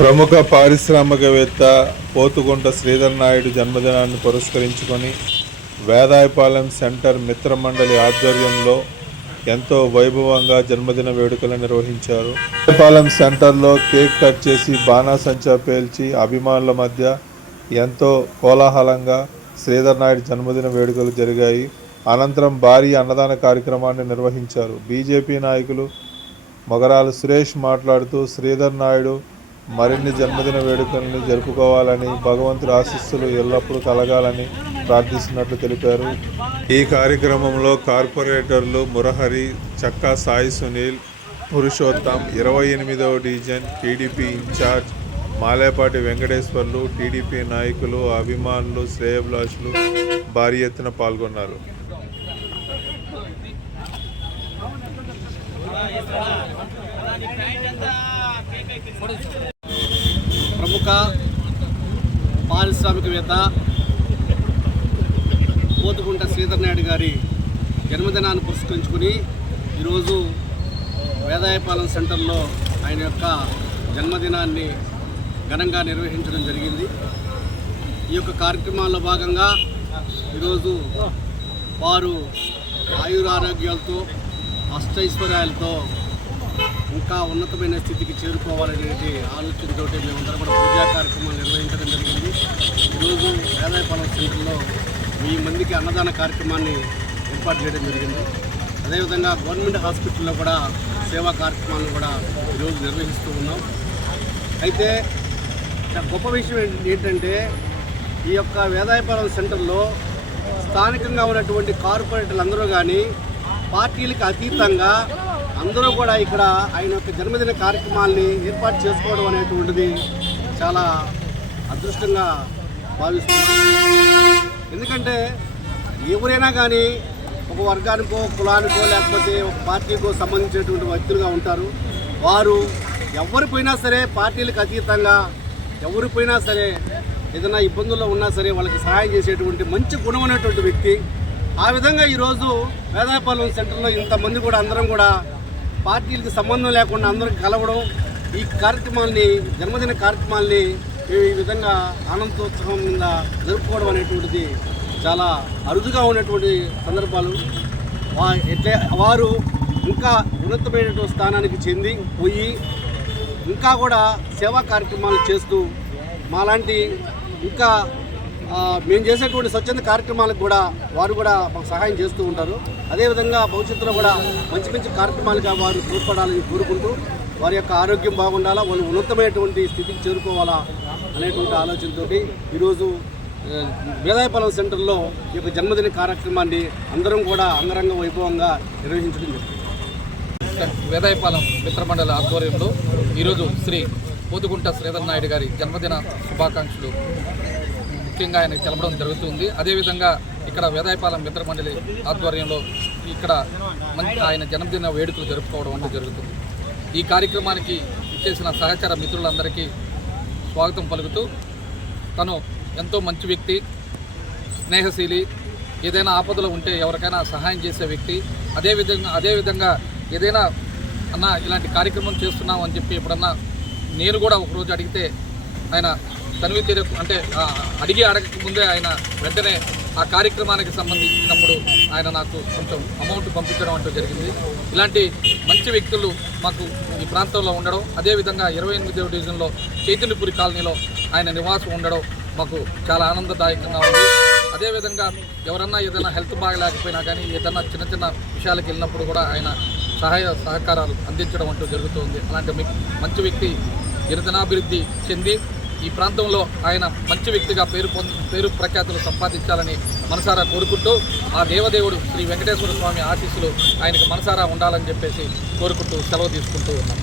ప్రముఖ పారిశ్రామికవేత్త పోతుగుంట శ్రీధర్ నాయుడు జన్మదినాన్ని పురస్కరించుకొని వేదాయపాలెం సెంటర్ మిత్రమండలి ఆధ్వర్యంలో ఎంతో వైభవంగా జన్మదిన వేడుకలు నిర్వహించారు. వేదాయపాలెం సెంటర్లో కేక్ కట్ చేసి బాణాసంచా పేల్చి అభిమానుల మధ్య ఎంతో కోలాహలంగా శ్రీధర్ నాయుడు జన్మదిన వేడుకలు జరిగాయి. అనంతరం భారీ అన్నదాన కార్యక్రమాన్ని నిర్వహించారు. బీజేపీ నాయకులు మొగరాల సురేష్ మాట్లాడుతూ శ్రీధర్ నాయుడు మరిన్ని జన్మదిన వేడుకలను జరుపుకోవాలని, భగవంతుడి ఆశీస్సులు ఎల్లప్పుడూ కలగాలని ప్రార్థిస్తున్నట్లు తెలిపారు. ఈ కార్యక్రమంలో కార్పొరేటర్లు మురహరి, చక్కా సాయి సునీల్, పురుషోత్తం, 28వ division TDP in charge Malepati Venkateswarlu, TDP నాయకులు, అభిమానులు, శ్రేయోభిలాషులు భారీ ఎత్తున పాల్గొన్నారు. ప్రముఖ పారిశ్రామికవేత్త పోతుగుంట శ్రీధర్ నాయుడు గారి జన్మదినాన్ని పురస్కరించుకుని ఈరోజు వేదాయపాలెం సెంటర్లో ఆయన యొక్క జన్మదినాన్ని ఘనంగా నిర్వహించడం జరిగింది. ఈ యొక్క కార్యక్రమాల్లో భాగంగా ఈరోజు వారు ఆయురారోగ్యాలతో అష్టైశ్వర్యాలతో ఇంకా ఉన్నతమైన స్థితికి చేరుకోవాలనే ఆలోచనతో మేమందరం కూడా పూజా కార్యక్రమాలు నిర్వహించడం జరిగింది. ఈరోజు వేదాయపాలెం సెంటర్లో 1000 మందికి అన్నదాన కార్యక్రమాన్ని ఏర్పాటు చేయడం జరిగింది. అదేవిధంగా గవర్నమెంట్ హాస్పిటల్లో కూడా సేవా కార్యక్రమాలను కూడా ఈరోజు నిర్వహిస్తూ ఉన్నాం. అయితే గొప్ప విషయం ఏంటంటే ఈ యొక్క వేదాయపాలెం సెంటర్లో స్థానికంగా ఉన్నటువంటి కార్పొరేటర్లు అందరూ కానీ పార్టీలకు అతీతంగా అందరూ కూడా ఇక్కడ ఆయన యొక్క జన్మదిన కార్యక్రమాల్ని ఏర్పాటు చేసుకోవడం అనేటువంటిది చాలా అదృష్టంగా భావిస్తున్నాం. ఎందుకంటే ఎవరైనా కానీ ఒక వర్గానికో, కులానికో, లేకపోతే ఒక పార్టీకో సంబంధించినటువంటి వ్యక్తులుగా ఉంటారు. వారు ఎవరిపోయినా సరే పార్టీలకు అతీతంగా ఎవరిపోయినా సరే ఏదైనా ఇబ్బందుల్లో ఉన్నా సరే వాళ్ళకి సహాయం చేసేటువంటి మంచి గుణమైనటువంటి వ్యక్తి. ఆ విధంగా ఈరోజు వేదాయపాలెం సెంటర్లో ఇంతమంది కూడా అందరం కూడా పార్టీలకు సంబంధం లేకుండా అందరం కలవడం, ఈ కార్యక్రమాల్ని జన్మదిన కార్యక్రమాల్ని ఈ విధంగా ఆనందోత్సవం మీద జరుపుకోవడం అనేటువంటిది చాలా అరుదుగా ఉన్నటువంటి సందర్భాలు. వారు ఇంకా ఉన్నతమైనటువంటి స్థానానికి చెంది పోయి ఇంకా కూడా సేవా కార్యక్రమాలు చేస్తూ మాలాంటి ఇంకా మేము చేసేటువంటి స్వచ్ఛంద కార్యక్రమాలకు కూడా వారు కూడా మాకు సహాయం చేస్తూ ఉంటారు. అదేవిధంగా భవిష్యత్తులో కూడా మంచి మంచి కార్యక్రమాలుగా వారు తోడ్పడాలని కోరుకుంటూ వారి యొక్క ఆరోగ్యం బాగుండాలా, వాళ్ళు ఉన్నతమైనటువంటి స్థితికి చేరుకోవాలా అనేటువంటి ఆలోచనతో ఈరోజు వేదాయపాలెం సెంటర్లో ఈ యొక్క జన్మదిన కార్యక్రమాన్ని అందరం కూడా అంగరంగ వైభవంగా నిర్వహించడం జరిగింది. వేదాయపాలెం మిత్రమండలి ఆధ్వర్యంలో ఈరోజు శ్రీ పోతుగుంట శ్రీధర్ నాయుడు గారి జన్మదిన శుభాకాంక్షలు ముఖ్యంగా ఆయన తెలపడం జరుగుతుంది. అదేవిధంగా ఇక్కడ వేదాయపాలెం మిత్రమండలి ఆధ్వర్యంలో ఇక్కడ ఆయన జన్మదిన వేడుకలు జరుపుకోవడం అనేది జరుగుతుంది. ఈ కార్యక్రమానికి ఇచ్చేసిన సహచర మిత్రులందరికీ స్వాగతం పలుకుతూ, తను ఎంతో మంచి వ్యక్తి, స్నేహశీలి, ఏదైనా ఆపదలో ఉంటే ఎవరికైనా సహాయం చేసే వ్యక్తి. అదేవిధంగా ఏదైనా అన్న ఇలాంటి కార్యక్రమం చేస్తున్నాం అని చెప్పి ఎప్పుడన్నా నేను కూడా ఒకరోజు అడిగితే ఆయన తనివి తీరకు అంటే అడగక ముందే ఆయన వెంటనే ఆ కార్యక్రమానికి సంబంధించినప్పుడు ఆయన నాకు కొంచెం అమౌంట్ పంపించడం అంటూ జరిగింది. ఇలాంటి మంచి వ్యక్తులు మాకు ఈ ప్రాంతంలో ఉండడం, అదేవిధంగా 28వ డివిజన్లో చైతన్యపురి కాలనీలో ఆయన నివాసం ఉండడం మాకు చాలా ఆనందదాయకంగా ఉంది. అదేవిధంగా ఎవరన్నా ఏదైనా హెల్త్ బాగలేకపోయినా కానీ ఏదైనా చిన్న చిన్న విషయాలకు వెళ్ళినప్పుడు కూడా ఆయన సహకారాలు అందించడం అంటూ జరుగుతుంది. అలాంటి మంచి వ్యక్తి గిరిజనాభివృద్ధి చెంది ఈ ప్రాంతంలో ఆయన మంచి వ్యక్తిగా పేరు ప్రఖ్యాతులు సంపాదించాలని మనసారా కోరుకుంటూ, ఆ దేవదేవుడు శ్రీ వెంకటేశ్వర స్వామి ఆశీస్సులు ఆయనకు మనసారా ఉండాలని చెప్పేసి కోరుకుంటూ సెలవు తీసుకుంటూ ఉన్నాం.